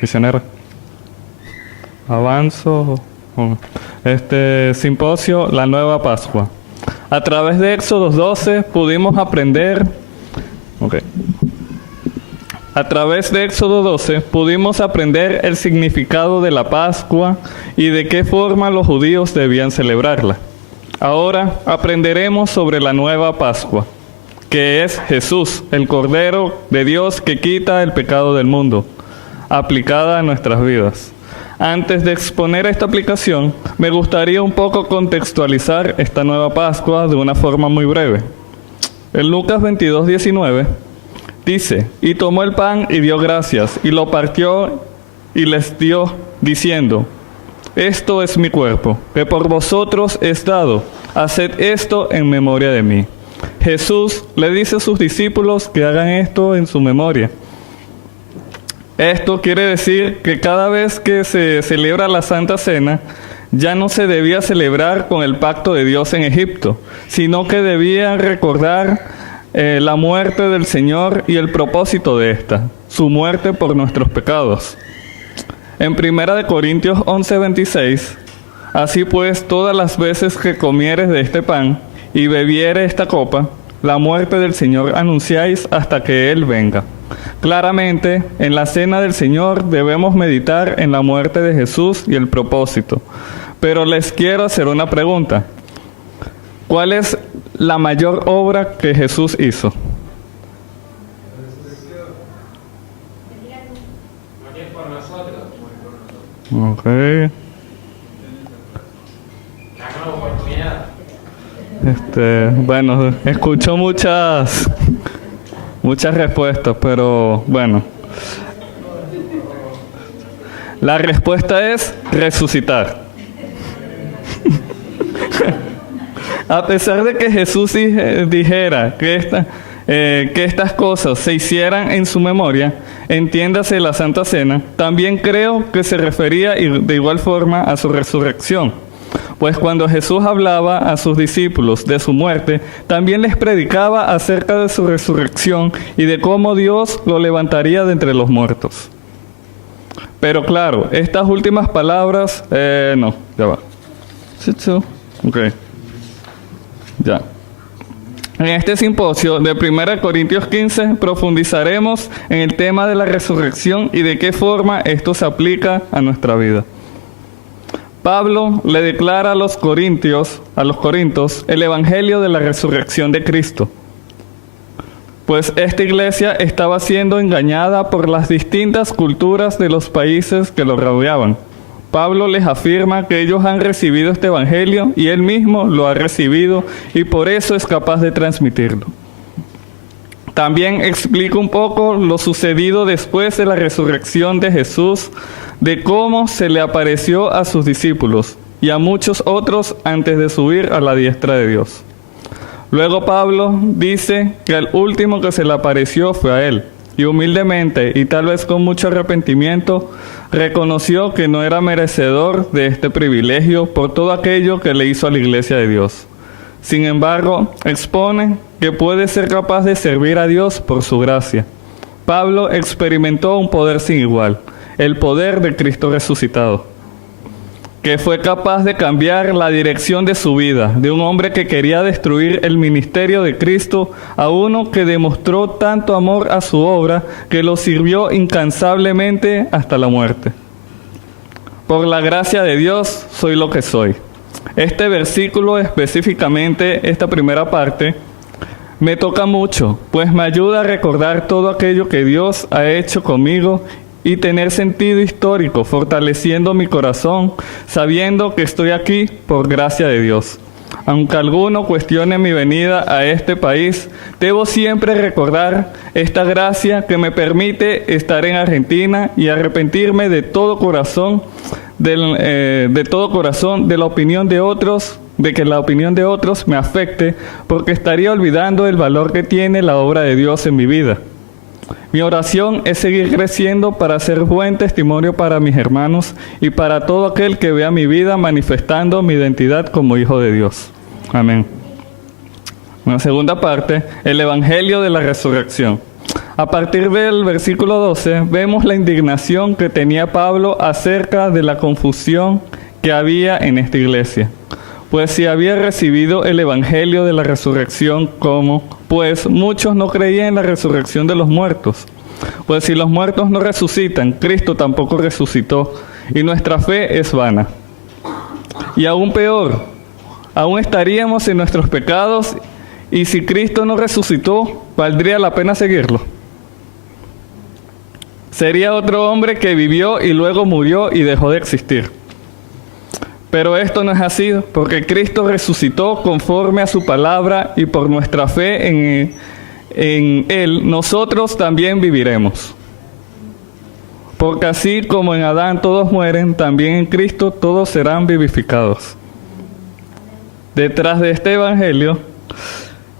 Misionero. Avanzo. Simposio, la nueva Pascua. A través de Éxodo 12 pudimos aprender. A través de Éxodo 12 pudimos aprender el significado de la Pascua y de qué forma los judíos debían celebrarla. Ahora aprenderemos sobre la nueva Pascua, que es Jesús, el Cordero de Dios que quita el pecado del mundo, aplicada a nuestras vidas. Antes de exponer esta aplicación, me gustaría un poco contextualizar esta nueva Pascua de una forma muy breve. En Lucas 22:19 dice: y tomó el pan y dio gracias, y lo partió y les dio, diciendo: esto es mi cuerpo, que por vosotros es dado, haced esto en memoria de mí. Jesús le dice a sus discípulos que hagan esto en su memoria. Esto quiere decir que cada vez que se celebra la Santa Cena, ya no se debía celebrar con el pacto de Dios en Egipto, sino que debía recordar la muerte del Señor y el propósito de esta, su muerte por nuestros pecados. En 1 Corintios 11:26, así pues, todas las veces que comieres de este pan y bebieres esta copa, la muerte del Señor anunciáis hasta que Él venga. Claramente, en la cena del Señor debemos meditar en la muerte de Jesús y el propósito. Pero les quiero hacer una pregunta. ¿Cuál es la mayor obra que Jesús hizo? Ok. Bueno, escucho muchas respuestas, pero bueno. La respuesta es resucitar. A pesar de que Jesús dijera que estas cosas se hicieran en su memoria, entiéndase la Santa Cena, también creo que se refería de igual forma a su resurrección. Pues cuando Jesús hablaba a sus discípulos de su muerte, también les predicaba acerca de su resurrección y de cómo Dios lo levantaría de entre los muertos. Pero claro, estas últimas palabras, no, ya va. Ok, ya. En este simposio de 1 Corintios 15 profundizaremos en el tema de la resurrección y de qué forma esto se aplica a nuestra vida. Pablo le declara a los corintios, el evangelio de la resurrección de Cristo. Pues esta iglesia estaba siendo engañada por las distintas culturas de los países que lo rodeaban. Pablo les afirma que ellos han recibido este evangelio y él mismo lo ha recibido y por eso es capaz de transmitirlo. También explica un poco lo sucedido después de la resurrección de Jesús, de cómo se le apareció a sus discípulos y a muchos otros antes de subir a la diestra de Dios. Luego Pablo dice que el último que se le apareció fue a él, y humildemente y tal vez con mucho arrepentimiento, reconoció que no era merecedor de este privilegio por todo aquello que le hizo a la iglesia de Dios. Sin embargo, expone que puede ser capaz de servir a Dios por su gracia. Pablo experimentó un poder sin igual, el poder de Cristo resucitado, que fue capaz de cambiar la dirección de su vida, de un hombre que quería destruir el ministerio de Cristo, a uno que demostró tanto amor a su obra que lo sirvió incansablemente hasta la muerte. Por la gracia de Dios soy lo que soy. Este versículo, específicamente esta primera parte, me toca mucho, pues me ayuda a recordar todo aquello que Dios ha hecho conmigo y tener sentido histórico, fortaleciendo mi corazón, sabiendo que estoy aquí por gracia de Dios. Aunque alguno cuestione mi venida a este país, debo siempre recordar esta gracia que me permite estar en Argentina y arrepentirme de todo corazón, de la opinión de otros, de que la opinión de otros me afecte, porque estaría olvidando el valor que tiene la obra de Dios en mi vida. Mi oración es seguir creciendo para ser buen testimonio para mis hermanos y para todo aquel que vea mi vida manifestando mi identidad como hijo de Dios. Amén. En la segunda parte, el Evangelio de la Resurrección. A partir del versículo 12 vemos la indignación que tenía Pablo acerca de la confusión que había en esta iglesia. Pues si había recibido el evangelio de la resurrección, pues muchos no creían en la resurrección de los muertos. Pues si los muertos no resucitan, Cristo tampoco resucitó, y nuestra fe es vana. Y aún peor, aún estaríamos en nuestros pecados, y si Cristo no resucitó, ¿valdría la pena seguirlo? Sería otro hombre que vivió y luego murió y dejó de existir. Pero esto no es así, porque Cristo resucitó conforme a su palabra, y por nuestra fe en Él, nosotros también viviremos. Porque así como en Adán todos mueren, también en Cristo todos serán vivificados. Detrás de este evangelio,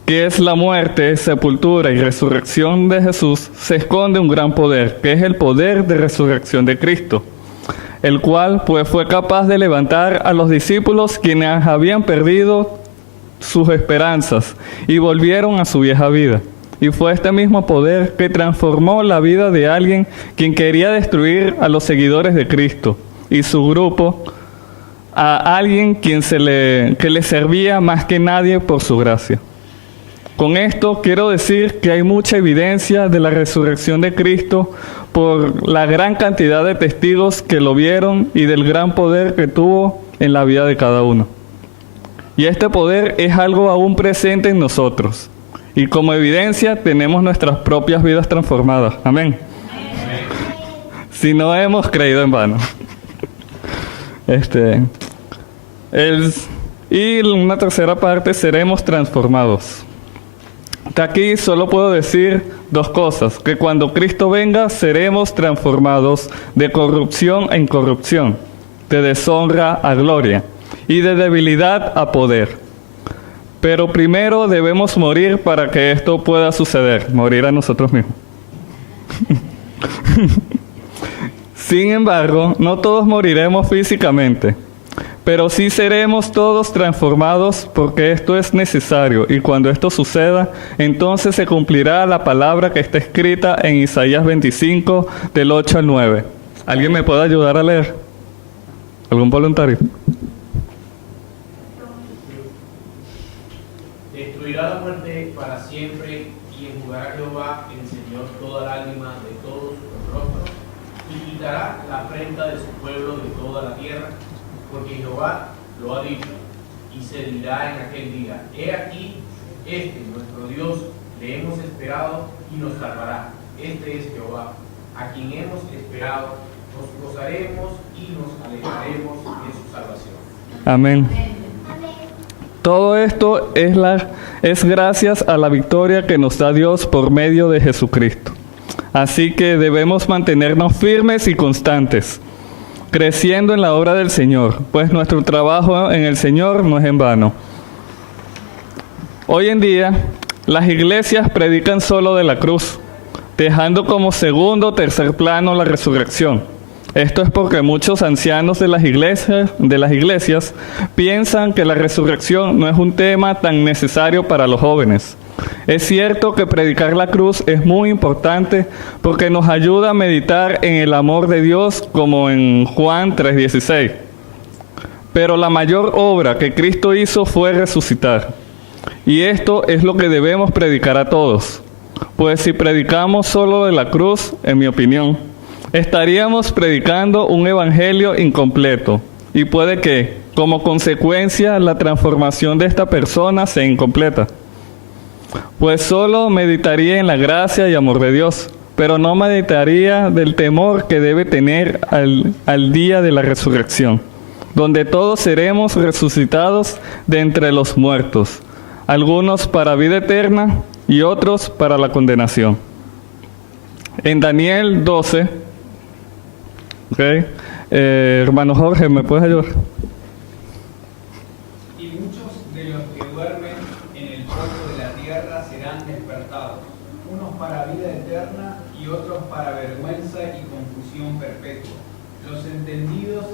que es la muerte, sepultura y resurrección de Jesús, se esconde un gran poder, que es el poder de resurrección de Cristo, el cual pues fue capaz de levantar a los discípulos quienes habían perdido sus esperanzas y volvieron a su vieja vida. Y fue este mismo poder que transformó la vida de alguien quien quería destruir a los seguidores de Cristo y su grupo, a alguien que le servía más que nadie por su gracia. Con esto quiero decir que hay mucha evidencia de la resurrección de Cristo por la gran cantidad de testigos que lo vieron y del gran poder que tuvo en la vida de cada uno. Y este poder es algo aún presente en nosotros. Y como evidencia tenemos nuestras propias vidas transformadas. Amén. Si no hemos creído en vano. Y una tercera parte, seremos transformados. De aquí solo puedo decir dos cosas: que cuando Cristo venga seremos transformados de corrupción a incorrupción, de deshonra a gloria y de debilidad a poder. Pero primero debemos morir para que esto pueda suceder, morir a nosotros mismos. Sin embargo, no todos moriremos físicamente, pero sí seremos todos transformados, porque esto es necesario, y cuando esto suceda, entonces se cumplirá la palabra que está escrita en Isaías 25, del 8 al 9. ¿Alguien me puede ayudar a leer? ¿Algún voluntario? Destruirá la muerte para siempre, y enjugará Jehová el Señor toda lágrima de todos sus rostros, y quitará la afrenta de su pueblo de toda la tierra, porque Jehová lo ha dicho, y se dirá en aquel día: he aquí, nuestro Dios, le hemos esperado y nos salvará. Este es Jehová, a quien hemos esperado, nos gozaremos y nos alegraremos de su salvación. Amén. Todo esto es gracias a la victoria que nos da Dios por medio de Jesucristo. Así que debemos mantenernos firmes y constantes, creciendo en la obra del Señor, pues nuestro trabajo en el Señor no es en vano. Hoy en día, las iglesias predican solo de la cruz, dejando como segundo o tercer plano la resurrección. Esto es porque muchos ancianos de las iglesias piensan que la resurrección no es un tema tan necesario para los jóvenes. Es cierto que predicar la cruz es muy importante porque nos ayuda a meditar en el amor de Dios, como en Juan 3:16. Pero la mayor obra que Cristo hizo fue resucitar. Y esto es lo que debemos predicar a todos. Pues si predicamos solo de la cruz, en mi opinión, estaríamos predicando un evangelio incompleto. Y puede que, como consecuencia, la transformación de esta persona sea incompleta. Pues solo meditaría en la gracia y amor de Dios, pero no meditaría del temor que debe tener al día de la resurrección, donde todos seremos resucitados de entre los muertos, algunos para vida eterna y otros para la condenación. En Daniel 12, hermano Jorge, ¿me puedes ayudar? Y muchos de los que duermen en el polvo de la tierra serán despertados, unos para vida eterna y otros para vergüenza y confusión perpetua. Los entendidos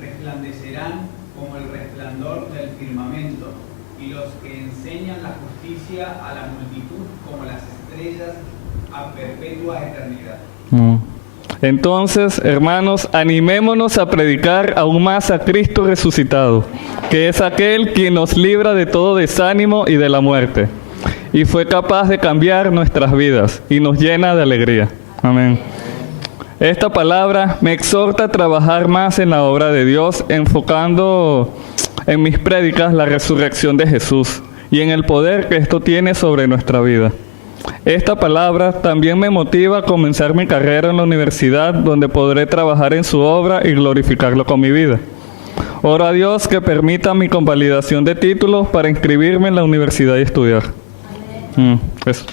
resplandecerán como el resplandor del firmamento, y los que enseñan la justicia a la multitud como las estrellas a perpetua eternidad. Entonces, hermanos, animémonos a predicar aún más a Cristo resucitado, que es aquel quien nos libra de todo desánimo y de la muerte, y fue capaz de cambiar nuestras vidas y nos llena de alegría. Amén. Esta palabra me exhorta a trabajar más en la obra de Dios, enfocando en mis prédicas la resurrección de Jesús y en el poder que esto tiene sobre nuestra vida. Esta palabra también me motiva a comenzar mi carrera en la universidad, donde podré trabajar en su obra y glorificarlo con mi vida. Oro a Dios que permita mi convalidación de títulos para inscribirme en la universidad y estudiar. Eso.